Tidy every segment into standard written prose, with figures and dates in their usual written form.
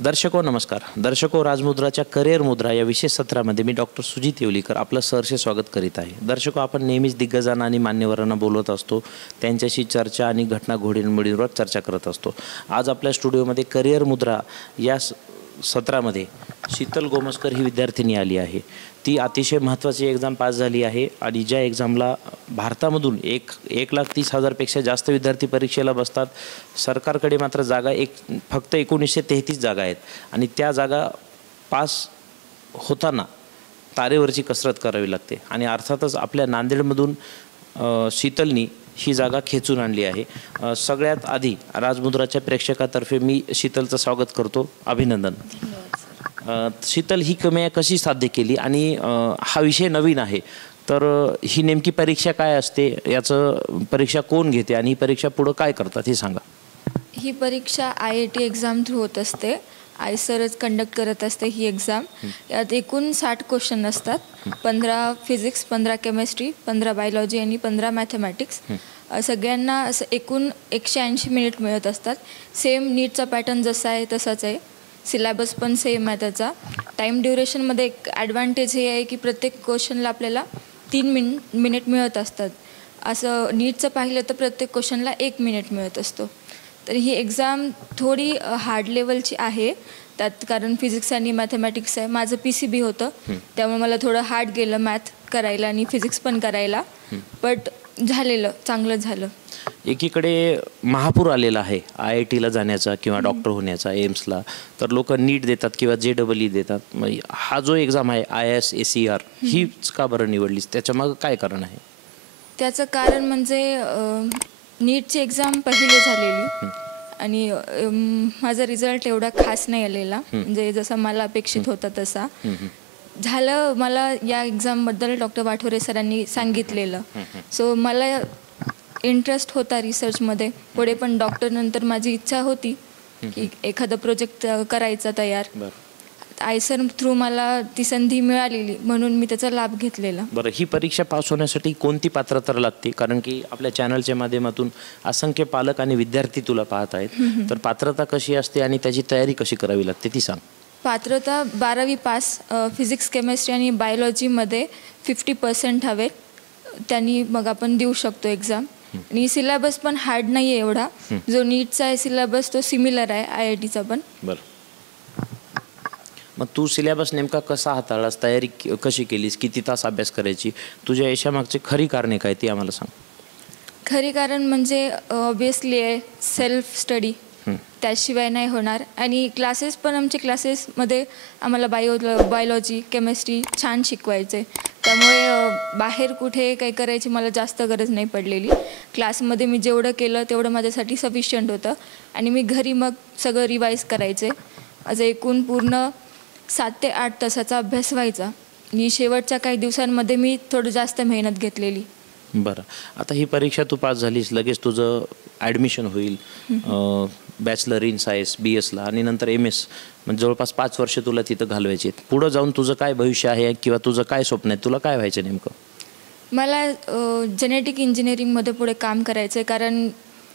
दर्शको नमस्कार. दर्शको राजमुद्राच्या करिअर मुद्रा या विशेष सत्रामध्ये मी डॉक्टर सुजित येवलीकर आपलं सहर्ष स्वागत करीत आहे. दर्शको, आपण नेहमीच दिग्गजांना आणि मान्यवरांना बोलवत असतो, त्यांच्याशी चर्चा आणि घटना घोडींवर चर्चा करत असतो. आज आपल्या स्टुडिओमध्ये करिअर मुद्रा या सत्रामध्ये शीतल गोमस्कर ही विद्यार्थिनी आली आहे. ती अतिशय महत्त्वाची एक्झाम पास झाली आहे आणि ज्या एक्झामला भारतामधून 1,30,000पेक्षा जास्त विद्यार्थी परीक्षेला बसतात. सरकारकडे मात्र जागा फक्त 1933 जागा आहेत आणि त्या जागा पास होताना तारेवरची कसरत करावी लागते. आणि अर्थातच आपल्या नांदेडमधून शीतलनी ही जागा खेचून आणली आहे. सगळ्यात आधी राजमुद्राच्या प्रेक्षकातर्फे मी शीतलचं स्वागत करतो. अभिनंदन. शीतल, ही कमी कशी साध्य केली आणि हा विषय नवीन आहे, तर ही नेमकी परीक्षा काय असते, याचं परीक्षा कोण घेते आणि ही परीक्षा पुढं काय करतात हे सांगा. ही परीक्षा IIT एक्झाम थ्रू होत असते. आयसरच कंडक्ट करत असते ही एक्झाम. यात एकूण 60 क्वेश्चन असतात. 15 फिजिक्स, 15 केमिस्ट्री, 15 बायोलॉजी आणि 15 मॅथमॅटिक्स. सगळ्यांना असं एकूण 180 मिनिट मिळत असतात. सेम नीटचा पॅटर्न जसा आहे तसाच आहे. सिलेबस पण सेम आहे त्याचा. टाईम ड्युरेशनमध्ये एक ॲडव्हान्टेज हे आहे की प्रत्येक क्वेश्चनला आपल्याला 3 मिनिट मिळत असतात. असं नीटचं पाहिलं तर प्रत्येक क्वेश्चनला 1 मिनिट मिळत असतो. तर ही एक्झाम थोडी हार्ड लेवलची आहे त्यात, कारण फिजिक्स आणि मॅथमॅटिक्स आहे. माझं PCB होतं, त्यामुळे मला थोडं हार्ड गेलं मॅथ करायला आणि फिजिक्स पण करायला. बट झालेलं चांगलं झालं. एकीकडे महापूर आलेला आहे IITला जाण्याचा किंवा डॉक्टर होण्याचा, एम्सला. तर लोक नीट देतात किंवा JEE देतात. हा जो एक्झाम आहे IAS ACR, हीच का बरं निवडलीस? त्याच्यामागं काय कारण आहे? त्याचं कारण म्हणजे नीटची एक्झाम पहिली झालेली आणि माझा रिझल्ट एवढा खास नाही आलेला, म्हणजे जसा मला अपेक्षित होता तसा झालं. मला या एक्झामबद्दल डॉक्टर वाठोरे सरांनी सांगितलेलं. सो मला इंटरेस्ट होता रिसर्चमध्ये पुढे, पण डॉक्टरनंतर माझी इच्छा होती की एखादा प्रोजेक्ट करायचा तयार. आयसर थ्रू मला ती संधी मिळालेली म्हणून मी त्याचा लाभ घेतलेला. बरं, ही परीक्षा पास होण्यासाठी कोणती पात्रता लागते? कारण की आपल्या चॅनलच्या माध्यमातून असंख्य पालक आणि विद्यार्थी तुला पाहत आहेत, तर पात्रता कशी असते आणि त्याची तयारी कशी करावी लागते ती सांग. पात्रता 12वी पास, फिजिक्स, केमिस्ट्री आणि बायोलॉजीमध्ये 50% हवेत, त्यांनी मग आपण देऊ शकतो एक्झाम. आणि सिलेबस पण हार्ड नाही आहे एवढा. जो नीटचा आहे सिलेबस तो सिमिलर आहे IITचा पण. बरं, मग तू सिलेबस नेमका कसा हाताळलास, तयारी कशी केलीस, किती तास अभ्यास करायची, तुझ्या यशामागचे खरी कारणे काय ती आम्हाला सांग. खरी कारण म्हणजे ऑब्वियसली आहे सेल्फ स्टडी, त्याशिवाय नाही होणार. आणि क्लासेस पण आमचे क्लासेसमध्ये आम्हाला बायोलॉजी, केमिस्ट्री छान शिकवायचे, त्यामुळे बाहेर कुठे काही करायची मला जास्त गरज नाही पडलेली. क्लासमध्ये मी जेवढं केलं तेवढं माझ्यासाठी सफिशियंट होतं आणि मी घरी मग सगळं रिवाईज करायचे. आज एकूण पूर्ण 7 ते 8 तासाचा अभ्यास व्हायचा आणि शेवटच्या काही दिवसांमध्ये मी थोडं जास्त मेहनत घेतलेली. बरं, आता ही परीक्षा तू पास झालीस, लगेच तुझं ॲडमिशन होईल बॅचलर इन सायन्स BSला आणि नंतर MS, म्हणजे जवळपास 5 वर्ष तुला तिथं घालवायची आहेत. पुढं जाऊन तुझं काय भविष्य आहे किंवा तुझं काय स्वप्न आहे, तुला काय व्हायचं नेमकं? मला जेनेटिक इंजिनिअरिंगमध्ये पुढे काम करायचं आहे, कारण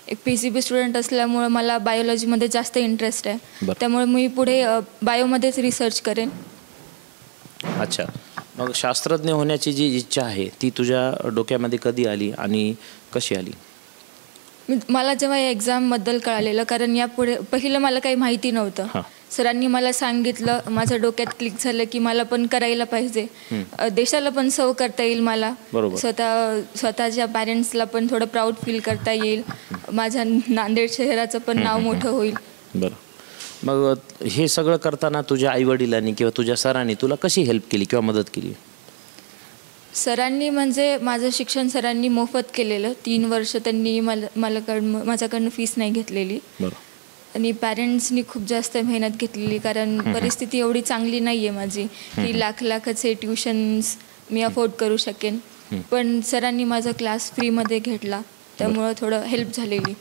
एक PCB स्टुडंट असल्यामुळं मला बायोलॉजीमध्ये जास्त इंटरेस्ट आहे. त्यामुळे मी पुढे बायोमध्येच रिसर्च करेन. अच्छा, मग शास्त्रज्ञ होण्याची जी इच्छा आहे ती तुझ्या डोक्यामध्ये कधी आली आणि कशी आली? मला जेव्हा या एक्झामबद्दल कळालेलं, कारण यापुढे पहिलं मला काही माहिती नव्हतं, सरांनी मला सांगितलं, माझ्या डोक्यात क्लिक झालं की मला पण करायला पाहिजे. देशाला पण सर्व करता येईल मला, स्वतःच्या पॅरेंट्सला पण थोडं प्राऊड फील करता येईल, माझ्या नांदेड शहराचं पण नाव मोठं होईल. बरं, मग हे सगळं करताना तुझ्या आईवडिलांनी किंवा तुझ्या सरांनी तुला कशी हेल्प केली किंवा मदत केली? सरांनी म्हणजे माझं शिक्षण सरांनी मोफत केलेलं. 3 वर्ष त्यांनी माझ्याकडनं फीस नाही घेतलेली. आणि पॅरेंट्सनी खूप जास्त मेहनत घेतलेली, कारण परिस्थिती एवढी चांगली नाही आहे माझी की लाखाचे ट्युशन्स मी अफोर्ड करू शकेन. पण सरांनी माझा क्लास फ्रीमध्ये घेतला, त्यामुळं थोडं हेल्प झालेली.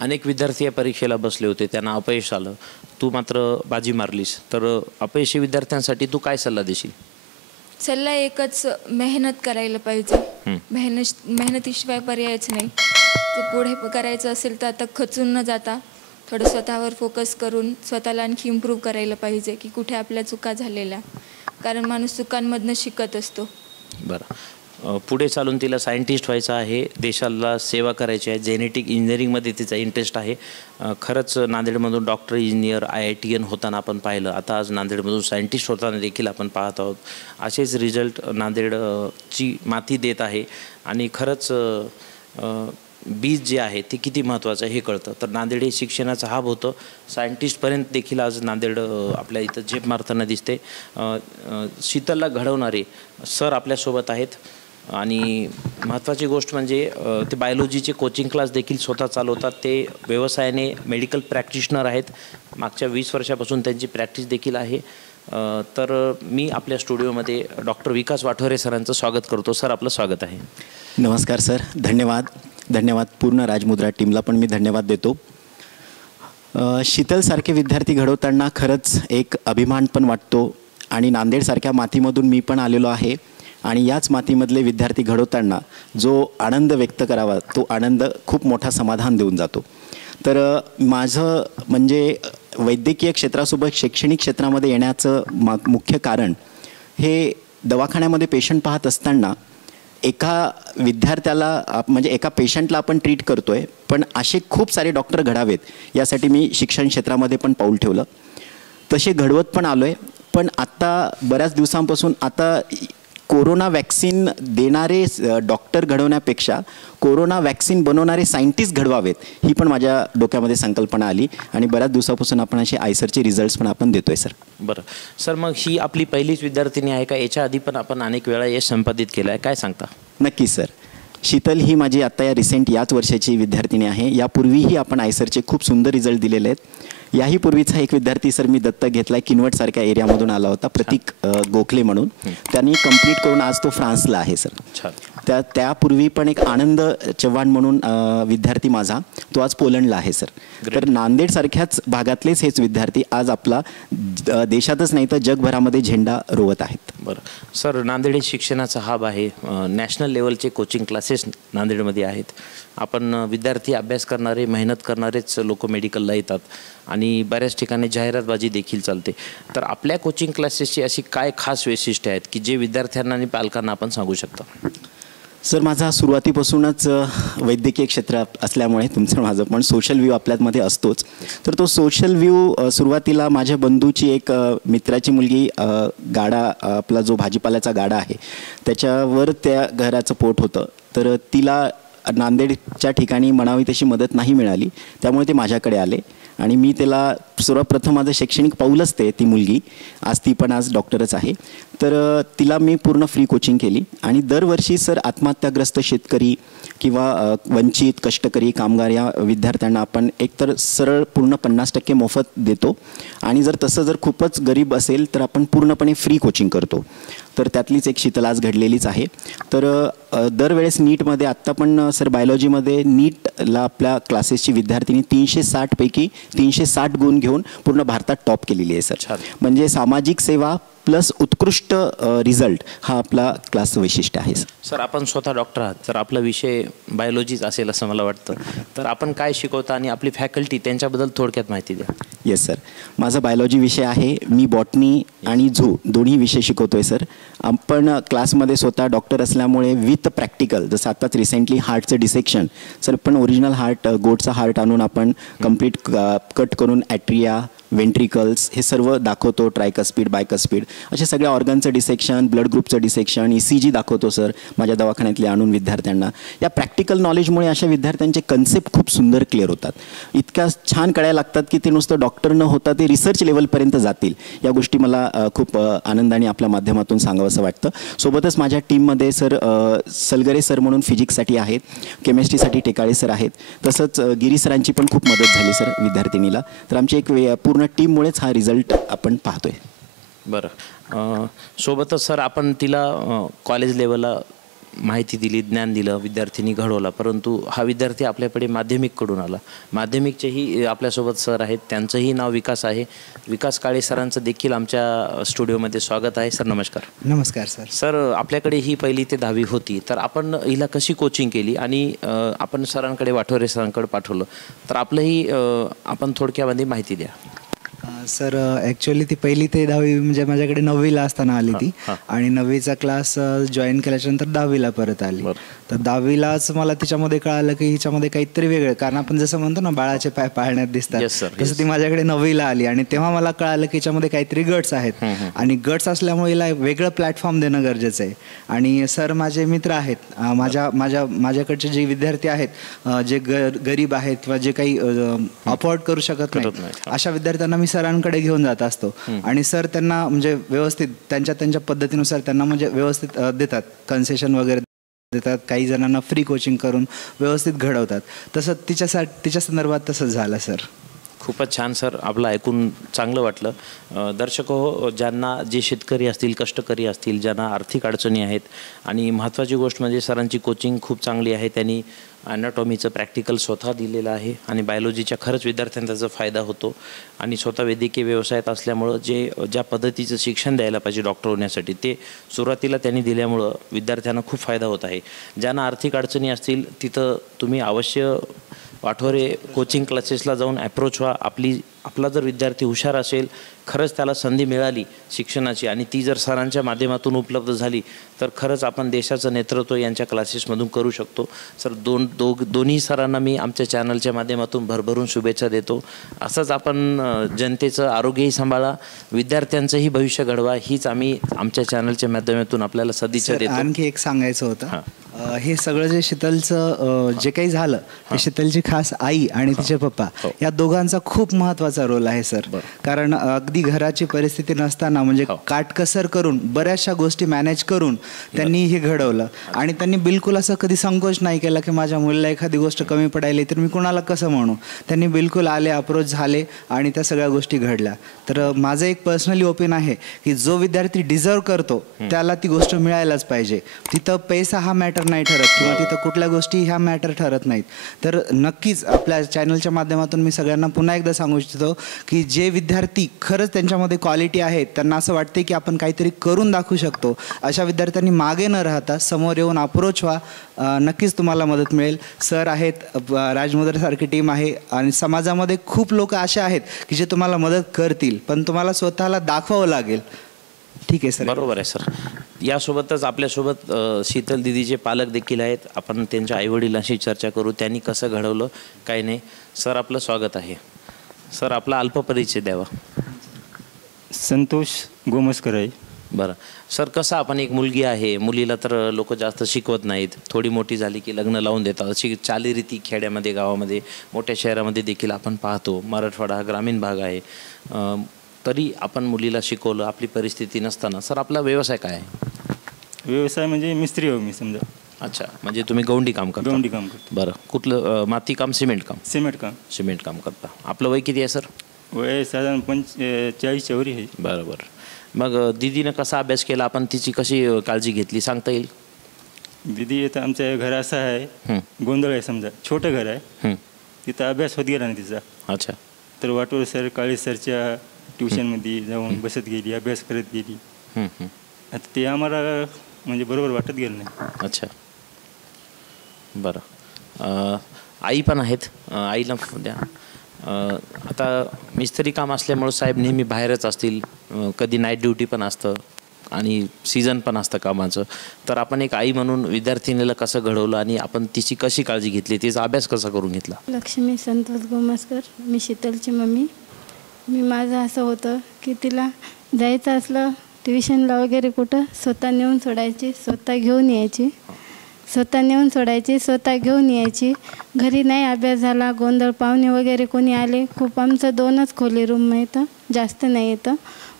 अनेक विद्यार्थी या परीक्षेला बसले होते, त्यांना अपयश आलं, तू मात्र बाजी मारलीस. तर अपयशी विद्यार्थ्यांसाठी तू काय सल्ला देशील? सल्ला एकच, मेहनत करायला पाहिजे. मेहनतीशिवाय पर्यायच नाही. जर पुढे करायचं असेल तर आता खचून न जाता थोडं स्वतःवर फोकस करून स्वतःला आणखी इम्प्रूव्ह करायला पाहिजे की कुठे आपल्या चुका झालेल्या, कारण माणूस चुकांमधनं शिकत असतो. बरं. पुढे चालून तिला सायंटिस्ट व्हायचं आहे, देशाला सेवा करायची आहे, जेनेटिक इंजिनिअरिंगमध्ये तिचा इंटरेस्ट आहे. खरंच नांदेडमधून डॉक्टर, इंजिनियर, IITN होताना आपण पाहिलं, आता आज नांदेडमधून सायंटिस्ट होताना देखील आपण पाहत आहोत. असेच रिझल्ट नांदेडची माती देत आहे आणि खरंच बीज जे आहे ते किती महत्त्वाचं आहे हे कळतं. तर नांदेड हे शिक्षणाचं हब होतं. सायंटिस्टपर्यंत देखील आज नांदेड आपल्या इथं झेप मारताना दिसते. शीतलला घडवणारे सर आपल्यासोबत आहेत आणि महत्त्वाची गोष्ट म्हणजे ते बायोलॉजीचे कोचिंग क्लास देखील स्वतः चालवतात. ते व्यवसायाने मेडिकल प्रॅक्टिशनर आहेत. मागच्या 20 वर्षापासून त्यांची प्रॅक्टिस देखील आहे. तर मी आपल्या स्टुडिओमध्ये डॉक्टर विकास वाठोरे सरांचं स्वागत करतो. सर, आपलं स्वागत आहे. नमस्कार सर, धन्यवाद. पूर्ण राजमुद्रा टीमला पण मी धन्यवाद देतो. शीतलसारखे विद्यार्थी घडवताना खरंच एक अभिमान पण वाटतो आणि नांदेडसारख्या मातीमधून मी पण आलेलो आहे आणि याच मातीमधले विद्यार्थी घडवताना जो आनंद व्यक्त करावा तो आनंद खूप मोठा समाधान देऊन जातो. तर माझं म्हणजे वैद्यकीय क्षेत्रासोबत शैक्षणिक क्षेत्रामध्ये येण्याचं मुख्य कारण हे दवाखान्यामध्ये पेशंट पाहत असताना एका विद्यार्थ्याला म्हणजे एका पेशंटला आपण ट्रीट करतो आहे, पण असे खूप सारे डॉक्टर घडावेत यासाठी मी शिक्षण क्षेत्रामध्ये पण पाऊल ठेवलं. तसे घडवत पण आलो आहे. पण आत्ता बऱ्याच दिवसांपासून आता कोरोना वॅक्सिन देणारे डॉक्टर घडवण्यापेक्षा कोरोना वॅक्सिन बनवणारे सायंटिस्ट घडवावेत ही पण माझ्या डोक्यामध्ये संकल्पना आली आणि बऱ्याच दिवसापासून आपण असे आयसरचे रिझल्ट्स पण आपण देतोय सर. बरं सर, मग ही आपली पहिलीच विद्यार्थिनी आहे का? याच्या आधी पण आपण अनेक वेळा यश संपादित केलं आहे, काय सांगता? नक्कीच सर. शीतल ही माझी आत्ता याच वर्षाची विद्यार्थिनी आहे. यापूर्वीही आपण आयसरचे खूप सुंदर रिझल्ट दिलेले आहेत. याही पूर्वीचा एक विद्यार्थी सर मी दत्तक घेतला आहे. किनवटसारख्या एरियामधून आला होता, प्रतीक गोखले म्हणून. त्यांनी कंप्लीट करून आज तो फ्रान्सला आहे सर. त्यापूर्वी पण एक आनंद चव्हाण म्हणून विद्यार्थी माझा, तो आज पोलंडला आहे सर. तर नांदेडसारख्याच भागातलेच हेच विद्यार्थी आज आपला देशातच नाही तर जगभरामध्ये झेंडा रोवत आहेत. बरं सर, नांदेड हे शिक्षणाचा हब आहे. नॅशनल लेवलचे कोचिंग क्लासेस नांदेडमध्ये आहेत. आपण विद्यार्थी, अभ्यास करणारे, मेहनत करणारेच लोक मेडिकलला येतात आणि बऱ्याच ठिकाणी जाहिरातबाजी देखील चालते. तर आपल्या कोचिंग क्लासेसची अशी काय खास वैशिष्ट्ये आहेत की जे विद्यार्थ्यांना आणि पालकांना आपण सांगू शकता? सर, माझा सुरुवातीपासूनच वैद्यकीय क्षेत्र असल्यामुळे तुमचं माझं पण सोशल व्ह्यू आपल्यामध्ये असतोच. तर तो सोशल व्ह्यू सुरुवातीला माझ्या बंधूची एक मित्राची मुलगी गाडा, आपला जो भाजीपाल्याचा गाडा आहे त्याच्यावर त्या घराचं पोट होतं. तर तिला नांदेडच्या ठिकाणी म्हणावी तशी मदत नाही मिळाली, त्यामुळे ते माझ्याकडे आले आणि मी त्याला सर्वप्रथम माझं शैक्षणिक पाऊलच ती मुलगी आज ती पण आज डॉक्टरच आहे. तर तिला मी पूर्ण फ्री कोचिंग केली आणि दरवर्षी सर आत्महत्याग्रस्त शेतकरी किंवा वंचित कष्टकरी कामगार या विद्यार्थ्यांना आपण एकतर सरळ पूर्ण 50% मोफत देतो आणि जर खूपच गरीब असेल तर आपण पूर्णपणे फ्री कोचिंग करतो. तर त्यातलीच एक शीतल आज घडलेलीच आहे. तर दरवेळेस नीटमध्ये आत्ता पण सर बायोलॉजीमध्ये नीटला आपल्या क्लासेसची विद्यार्थिनी 360 पैकी 360 गुण घेऊन पूर्ण भारतात टॉप केलेली आहे सर. म्हणजे सामाजिक सेवा प्लस उत्कृष्ट रिझल्ट हा आपला क्लासचं वैशिष्ट्य आहे. सर, आपण स्वतः डॉक्टर आहात, तर आपला विषय बायोलॉजीच असेल असं मला वाटतं. तर आपण काय शिकवता आणि आपली फॅकल्टी त्यांच्याबद्दल थोडक्यात माहिती द्या. येस सर, माझा बायोलॉजी विषय आहे. मी बॉटनी आणि झू दोन्ही विषय शिकवतोय सर. आपण क्लासमध्ये स्वतः डॉक्टर असल्यामुळे विथ प्रॅक्टिकल, जसं आत्ताच रिसेंटली हार्टचं डिसेक्शन सर, पण ओरिजिनल हार्ट, गोटचा हार्ट आणून आपण कम्प्लीट कट करून ॲट्रिया, वेंट्रिकल्स हे सर्व दाखवतो. ट्रायकस्पीड, बायकस्पीड अशा सगळ्या ऑर्गनचं डिसेक्शन, ब्लड ग्रुपचं डिसेक्शन, ECG दाखवतो सर माझ्या दवाखान्यातले आणून विद्यार्थ्यांना. या प्रॅक्टिकल नॉलेजमुळे अशा विद्यार्थ्यांचे कन्सेप्ट खूप सुंदर क्लिअर होतात. इतक्या छान कळायला लागतात की ते नुसतं डॉक्टर न होता ते रिसर्च लेवलपर्यंत जातील. या गोष्टी मला खूप आनंदाने आपल्या माध्यमातून सांगावंसं वाटतं. सोबतच माझ्या टीममध्ये सर सलगरे सर म्हणून फिजिक्ससाठी आहेत, केमिस्ट्रीसाठी टेकाळे सर आहेत, तसंच गिरी सरांची पण खूप मदत झाली सर विद्यार्थिनीला. तर आमची एक पूर्ण टीममुळेच हा रिझल्ट आपण पाहतोय. बरं, सोबतच सर आपण तिला कॉलेज लेवलला माहिती दिली, ज्ञान दिलं, विद्यार्थ्यांनी घडवला. परंतु हा विद्यार्थी आपल्याकडे माध्यमिककडून आला. माध्यमिकचेही आपल्यासोबत सर आहेत, त्यांचंही नाव विकास आहे. विकास काळे सरांचं देखील आमच्या स्टुडिओमध्ये स्वागत आहे. सर नमस्कार. नमस्कार सर. सर आपल्याकडे ही 1ली ते 10वी होती, तर आपण हिला कशी कोचिंग केली आणि आपण सरांकडे, वाठोरे सरांकडे पाठवलं, तर आपलंही आपण थोडक्यामध्ये माहिती द्या. सर ॲक्च्युअली ती 1ली ते 10वी म्हणजे माझ्याकडे 9वीला असताना आली ती आणि 9वीचा क्लास जॉईन केल्याच्यानंतर 10वीला परत आली. तर 10वीलाच मला तिच्यामध्ये कळालं की हिच्यामध्ये काहीतरी वेगळं, कारण आपण जसं म्हणतो ना बाळाचे पाय पाळण्यात दिसतात, तसं ती माझ्याकडे 9वीला आली आणि तेव्हा मला कळालं की हिच्यामध्ये काहीतरी गट्स आहेत आणि गट्स असल्यामुळे हिला वेगळं प्लॅटफॉर्म देणं गरजेचं आहे. आणि सर माझे मित्र आहेत, माझ्याकडचे जे विद्यार्थी आहेत जे गरीब आहेत किंवा जे काही अफोर्ड करू शकत नाही, अशा विद्यार्थ्यांना मी सरांकडे घेऊन जात असतो आणि सर त्यांना म्हणजे व्यवस्थित त्यांच्या पद्धतीनुसार त्यांना म्हणजे व्यवस्थित देतात, कन्सेशन वगैरे देतात, काही जणांना फ्री कोचिंग करून व्यवस्थित घडवतात. तसं तिच्या संदर्भात तसंच झालं सर. खूपच छान सर, आपलं ऐकून चांगलं वाटलं. दर्शक हो, ज्यांना जे शेतकरी असतील, कष्टकरी असतील, ज्यांना आर्थिक अडचणी आहेत आणि महत्त्वाची गोष्ट म्हणजे सरांची कोचिंग खूप चांगली आहे. त्यांनी ॲनाटॉमीचं प्रॅक्टिकल स्वतः दिलेलं आहे आणि बायोलॉजीच्या खरंच विद्यार्थ्यांना त्याचा फायदा होतो. आणि स्वतः वैद्यकीय व्यवसायात असल्यामुळं ज्या पद्धतीचं शिक्षण द्यायला पाहिजे डॉक्टर होण्यासाठी ते सुरुवातीला त्यांनी दिल्यामुळं विद्यार्थ्यांना खूप फायदा होत आहे. ज्यांना आर्थिक अडचणी असतील तिथं तुम्ही अवश्य वाठोरे कोचिंग क्लासेसला जाऊन ॲप्रोच व्हा. आपला जर विद्यार्थी हुशार असेल, खरंच त्याला संधी मिळाली शिक्षणाची आणि ती जर सरांच्या माध्यमातून उपलब्ध झाली तर खरंच आपण देशाचं नेतृत्व यांच्या क्लासेसमधून करू शकतो. सर दोन्ही सरांना मी आमच्या चॅनलच्या माध्यमातून भरभरून शुभेच्छा देतो. असंच आपण जनतेचं आरोग्यही सांभाळा, विद्यार्थ्यांचंही भविष्य घडवा, हीच आम्ही आमच्या चॅनलच्या माध्यमातून आपल्याला सदिच्छा देतो. आणखी एक सांगायचं होतं, हे सगळं जे शीतलचं जे काही झालं ते शीतलची खास आई आणि तिचे पप्पा या दोघांचा खूप महत्त्वाचा रोल आहे सर. कारण अगदी घराची परिस्थिती नसताना म्हणजे काटकसर करून बऱ्याचशा गोष्टी मॅनेज करून त्यांनी हे घडवलं आणि त्यांनी बिलकुल असं कधी संकोच नाही केला की माझ्या मुलीला एखादी गोष्ट कमी पडायली तर मी कुणाला कसं म्हणू. त्यांनी बिलकुल आले, अप्रोच झाले आणि त्या सगळ्या गोष्टी घडल्या. तर माझं एक पर्सनली ओपिनियन आहे की जो विद्यार्थी डिझर्व करतो त्याला ती गोष्ट मिळायलाच पाहिजे. तिथं पैसा हा मॅटर नाही ठरत किंवा तिथं कुठल्या गोष्टी ह्या मॅटर ठरत नाहीत. तर नक्कीच आपल्या चॅनलच्या माध्यमातून मी सगळ्यांना पुन्हा एकदा सांगू इच्छितो की जे विद्यार्थी खरंच त्यांच्यामध्ये क्वालिटी आहेत, त्यांना असं वाटते की आपण काहीतरी करून दाखवू शकतो, अशा विद्यार्थ्यांनी मागे न राहता समोर येऊन अप्रोच व्हा. नक्कीच तुम्हाला मदत मिळेल. सर आहेत, राजमुद्रासारखी टीम आहे आणि समाजामध्ये खूप लोक असे आहेत की जे तुम्हाला मदत करतील, पण तुम्हाला स्वतःला दाखवावं लागेल. ठीक आहे सर. बरोबर आहे सर. यासोबतच आपल्यासोबत शीतल दिदीचे पालक देखील आहेत. आपण त्यांच्या आईवडिलांशी चर्चा करू, त्यांनी कसं घडवलं काय नाही. सर आपलं स्वागत आहे. सर आपला अल्प परिचय द्यावा. संतोष गोमस्कर आहे. बरं सर, कसं आपण एक मुलगी आहे, मुलीला तर लोक जास्त शिकवत नाहीत, थोडी मोठी झाली की लग्न लावून देतात. अशी चालीरीती खेड्यामध्ये, गावामध्ये, मोठ्या शहरामध्ये देखील आपण पाहतो. मराठवाडा हा ग्रामीण भाग आहे, तरी आपण मुलीला शिकवलं आपली परिस्थिती नसताना. सर आपला व्यवसाय काय आहे? व्यवसाय म्हणजे मिस्त्री हो मी समजा. अच्छा, म्हणजे तुम्ही गौंडी काम करता? गौंडी काम करतो. बरं, कुठलं माती काम, सिमेंट काम? सिमेंट काम करता. आपलं वय किती आहे सर? वय साधारण 40च्या वरी आहे. बरं. मग दिदीनं कसा अभ्यास केला, आपण तिची कशी काळजी घेतली सांगता येईल? दिदी आता आमच्या घर असं आहे, गोंधळ आहे समजा, छोटं घर आहे, तिथं अभ्यास होत गेला ना तिचा. अच्छा. तर वाटोळे सर, काळे सरच्या ट्युशनमध्ये जाऊन बसत गेली, अभ्यास करत गेली. आता ते आम्हाला म्हणजे बरोबर वाटत गेलं नाही. अच्छा, बरं. आई पण आहेत, आईला द्या. आता मिस्त्री काम असल्यामुळं साहेब नेहमी बाहेरच असतील, कधी नाईट ड्युटी पण असतं आणि सीझन पण असतं कामाचं. तर आपण एक आई म्हणून विद्यार्थिनीला कसं घडवलं आणि आपण तिची कशी काळजी घेतली, तिचा अभ्यास कसा करून घेतला? लक्ष्मी संतोष गोमस्कर, मी शीतलची मम्मी. माझं असं होतं की तिला जायचं असलं ट्युशनला वगैरे कुठं स्वतः नेऊन सोडायची, स्वतः घेऊन यायची, स्वतः नेऊन सोडायची, स्वतः घेऊन यायची. घरी नाही अभ्यास झाला, गोंधळ, पाहुणे वगैरे कोणी आले, खूप आमचं 2च खोली रूम येतं, जास्त नाही येतं.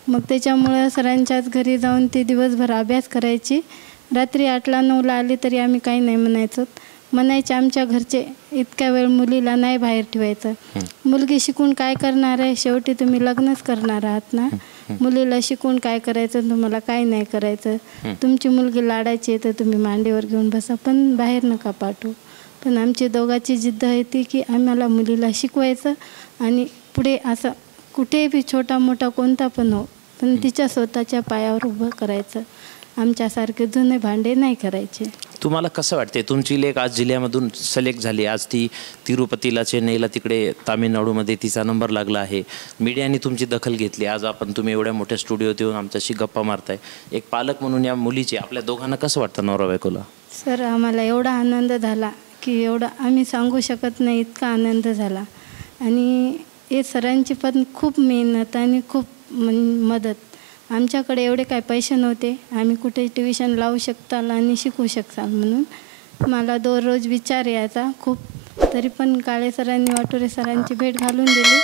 मग त्याच्यामुळं सरांच्याच घरी जाऊन ती दिवसभर अभ्यास करायची. रात्री 8ला 9ला आली तरी आम्ही काही नाही म्हणायचो. म्हणायचे आमच्या घरचे इतक्या वेळ मुलीला नाही बाहेर ठेवायचं. मुलगी शिकून काय करणार आहे, शेवटी तुम्ही लग्नच करणार आहात ना. मुलीला शिकून काय करायचं, तुम्हाला काय नाही करायचं. तुमची मुलगी लाडायची आहे तर तुम्ही मांडीवर घेऊन बसा, पण बाहेर नका पाठवू. पण आमची दोघांची जिद्द आहे ती की आम्हाला मुलीला शिकवायचं आणि पुढे असं कुठेही छोटा मोठा कोणता पण हो, पण तिच्या स्वतःच्या पायावर उभं करायचं. आमच्यासारखे जुने भांडे नाही करायचे. तुम्हाला कसं वाटते, तुमची लेक आज जिल्ह्यामधून सिलेक्ट झाली, आज ती तिरुपतीला, चेन्नईला, तिकडे तामिळनाडूमध्ये तिचा नंबर लागला आहे, मीडियाने तुमची दखल घेतली, आज तुम्ही एवढ्या मोठ्या स्टुडिओत येऊन आमच्याशी गप्पा मारताय. एक पालक म्हणून या मुलीचे आपल्या दोघांना कसं वाटतं, नवरा बायकोला? सर आम्हाला एवढा आनंद झाला की एवढा आम्ही सांगू शकत नाही, इतका आनंद झाला. आणि हे सरांची पण खूप मेहनत आणि खूप मदत. आमच्याकडे एवढे काय पैसे नव्हते, आम्ही कुठे ट्युशन लावू शकताल आणि शिकू शकताल म्हणून मला दररोज विचार यायचा खूप. तरी पण काळे सरांनी, वाटोरे सरांची भेट घालून दिली.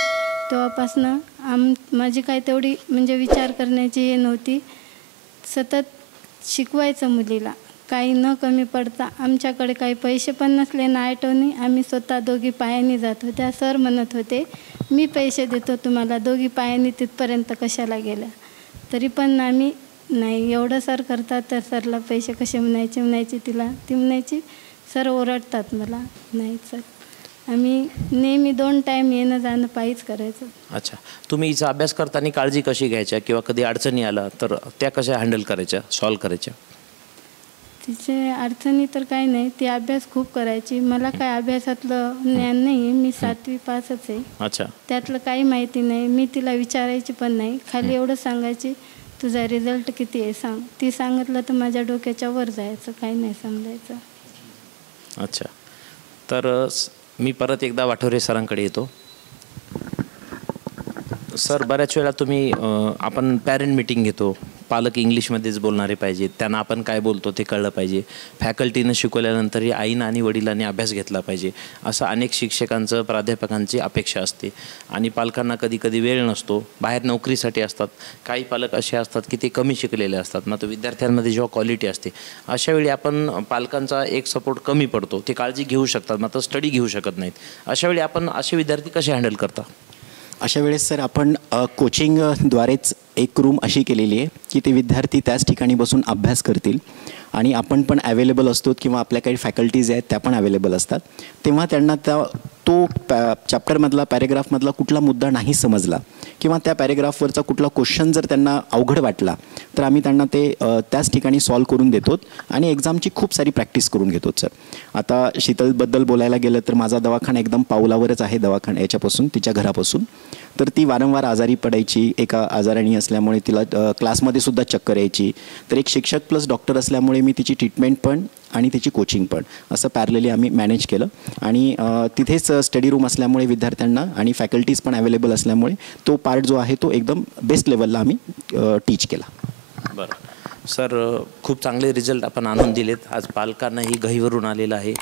तेव्हापासनं माझी काय तेवढी म्हणजे विचार करण्याची हे नव्हती. सतत शिकवायचं मुलीला, काही न कमी पडता. आमच्याकडे काही पैसे पण नसले ना आयटोनी, आम्ही स्वतः दोघी पायाने जात होत्या. सर म्हणत होते मी पैसे देतो तुम्हाला, दोघी पायाने तिथपर्यंत कशाला गेल्या. तरी पण आम्ही नाही, एवढं सर करतात तर सरला पैसे कसे म्हणायचे तिला. ती म्हणायची सर ओरडतात मला. नाही सर, आम्ही नेहमी 2 टाईम येणं जाणं पायीच करायचं. अच्छा, तुम्ही हिचा अभ्यास करताना काळजी कशी घ्यायच्या, किंवा कधी अडचणी आला तर त्या कशा हँडल करायच्या, सॉल्व करायच्या? तिचे अडचणी तर काही नाही, ती अभ्यास खूप करायची. मला काय अभ्यासातलं ज्ञान नाही आहे, मी 7वी पासच आहे. अच्छा, त्यातलं काही माहिती नाही. मी तिला विचारायची पण नाही, खाली एवढं सांगायची तुझा रिझल्ट किती आहे सांग. ती सांगितलं तर माझ्या डोक्याच्या वर जायचं, काही नाही समजायचं. अच्छा, तर मी परत एकदा वाठोरे सरांकडे येतो. सर, बऱ्याच वेळा तुम्ही आपण पॅरेंट मीटिंग घेतो, पालक इंग्लिशमध्येच बोलणारे पाहिजेत, त्यांना आपण काय बोलतो ते कळलं पाहिजे, फॅकल्टीनं शिकवल्यानंतरही आईनं आणि वडिलांनी अभ्यास घेतला पाहिजे, असं अनेक शिक्षकांचं, प्राध्यापकांची अपेक्षा असते. आणि पालकांना कधी कधी वेळ नसतो, बाहेर नोकरीसाठी असतात. काही पालक असे असतात की ते कमी शिकलेले असतात, मात्र विद्यार्थ्यांमध्ये जेव्हा क्वालिटी असते अशा वेळी आपण पालकांचा एक सपोर्ट कमी पडतो. ते काळजी घेऊ शकतात मात्र स्टडी घेऊ शकत नाहीत. अशा वेळी आपण असे विद्यार्थी कसे हँडल करता? अशा वेळेस सर आपण कोचिंगद्वारेच एक रूम अशी केलेली आहे की ते विद्यार्थी त्याच ठिकाणी बसून अभ्यास करतील आणि आपण पण अवेलेबल असतो किंवा आपल्या काही फॅकल्टीज आहेत त्या पण अवेलेबल असतात. तेव्हा त्यांना तो चॅप्टरमधला, पॅरेग्राफमधला कुठला मुद्दा नाही समजला किंवा त्या पॅरेग्राफवरचा कुठला क्वेश्चन जर त्यांना अवघड वाटला तर आम्ही त्यांना ते त्याच ठिकाणी सॉल्व करून देतो आणि एक्झामची खूप सारी प्रॅक्टिस करून घेतो. सर, आता शीतलबद्दल बोलायला गेलं तर माझा दवाखाना एकदम पावलावरच आहे, दवाखाना याच्यापासून, तिच्या घरापासून. तर ती वारंवार आजारी पडायची, एका आजाराने असल्यामुळे तिला क्लासमध्ये सुद्धा चक्कर यायची. तर एक शिक्षक प्लस डॉक्टर असल्यामुळे मी तिची ट्रीटमेंट पण आणि तिची कोचिंग पण असं पॅरलली आम्ही मॅनेज केलं. आणि तिथेच स्टडी रूम असल्यामुळे विद्यार्थ्यांना आणि फॅकल्टीज पण अवेलेबल असल्यामुळे तो पार्ट जो आहे तो एकदम बेस्ट लेवलला आम्ही टीच केला. बरं सर, खूप चांगले रिझल्ट आपण आणून दिलेत. आज पालकांनाही गहिवरून आलेलं आहे.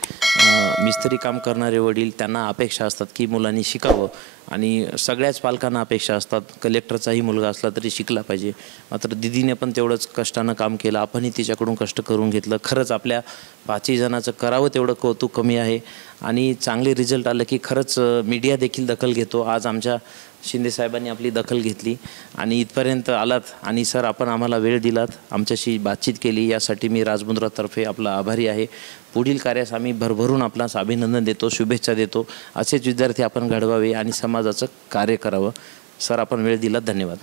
मिस्त्री काम करणारे वडील, त्यांना अपेक्षा असतात की मुलांनी शिकावं आणि सगळ्याच पालकांना अपेक्षा असतात कलेक्टरचाही मुलगा असला तरी शिकला पाहिजे. मात्र दिदीने पण तेवढंच कष्टानं काम केलं, आपणही तिच्याकडून कष्ट करून घेतलं. खरंच आपल्या 5ही जणांचं करावं तेवढं कौतुक कमी आहे. आणि चांगले रिझल्ट आलं की खरंच मीडिया देखील दखल घेतो. आज आमच्या शिंदे साहेबांनी आपली दखल घेतली आणि इथपर्यंत आलात. आणि सर, आपण आम्हाला वेळ दिलात, आमच्याशी बातचीत केली, यासाठी मी राजमुद्रातर्फे आपला आभारी आहे. पुढील कार्यास आम्ही भरभरून आपणास अभिनंदन देतो, शुभेच्छा देतो. असेच विद्यार्थी आपण घडवावे आणि समाजाचं कार्य करावं. सर, आपण वेळ दिलात, धन्यवाद.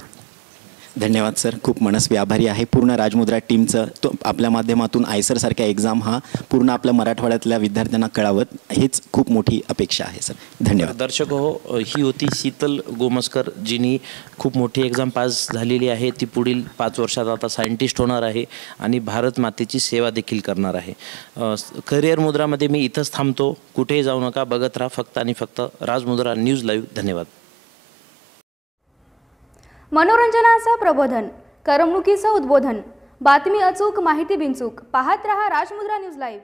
धन्यवाद सर, खूप मनस्वी आभारी आहे पूर्ण राजमुद्रा टीमचं. तो आपल्या माध्यमातून आयसरसारख्या एक्झाम हा पूर्ण आपल्या मराठवाड्यातल्या विद्यार्थ्यांना कळावं, हेच खूप मोठी अपेक्षा आहे सर. धन्यवाद. दर्शक हो, ही होती शीतल गोमस्कर, जिनी खूप मोठी एक्झाम पास झालेली आहे. ती पुढील 5 वर्षात आता सायंटिस्ट होणार आहे आणि भारत मातेची सेवा देखील करणार आहे. करिअर मुद्रामध्ये मी इथंच थांबतो. कुठेही जाऊ नका, बघत राहा फक्त आणि फक्त राजमुद्रा न्यूज लाईव्ह. धन्यवाद. मनोरंजनाचं प्रबोधन, करमणुकीचं उद्बोधन, बातमी अचूक, माहिती बिनचूक. पाहत रहा राजमुद्रा न्यूज लाईव्ह.